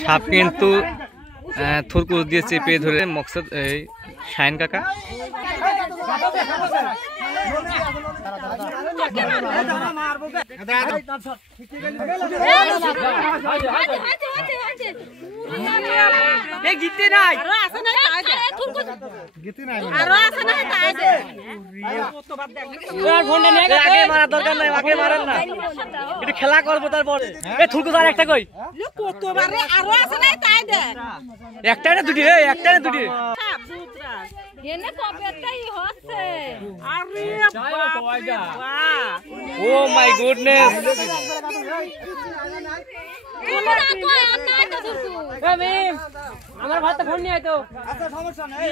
সাপ কিন্তু থুরকুস দিয়ে চেপে ধরে মকসদ শাহিন কাকা খেলা করবো তারপর থুরকুস আর একটা কই একটা না দুটি একটা না দুটি ও মাই গুডনেস আমার ভাত ফোন নিয়ে তো আচ্ছা সমস্যা নেই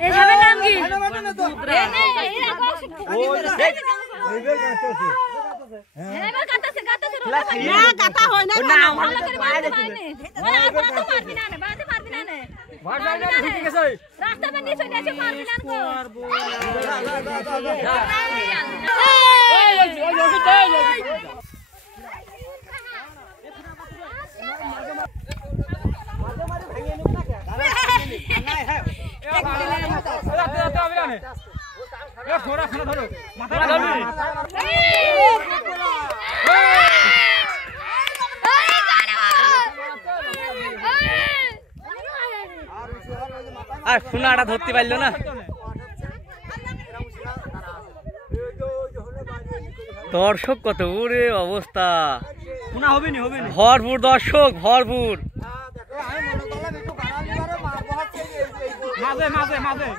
এভাবে নাম কি আর খুনাটা ধরতে পারলো না দর্শক কত ওরে অবস্থা ভরপুর দর্শক ভরপুর মাঝে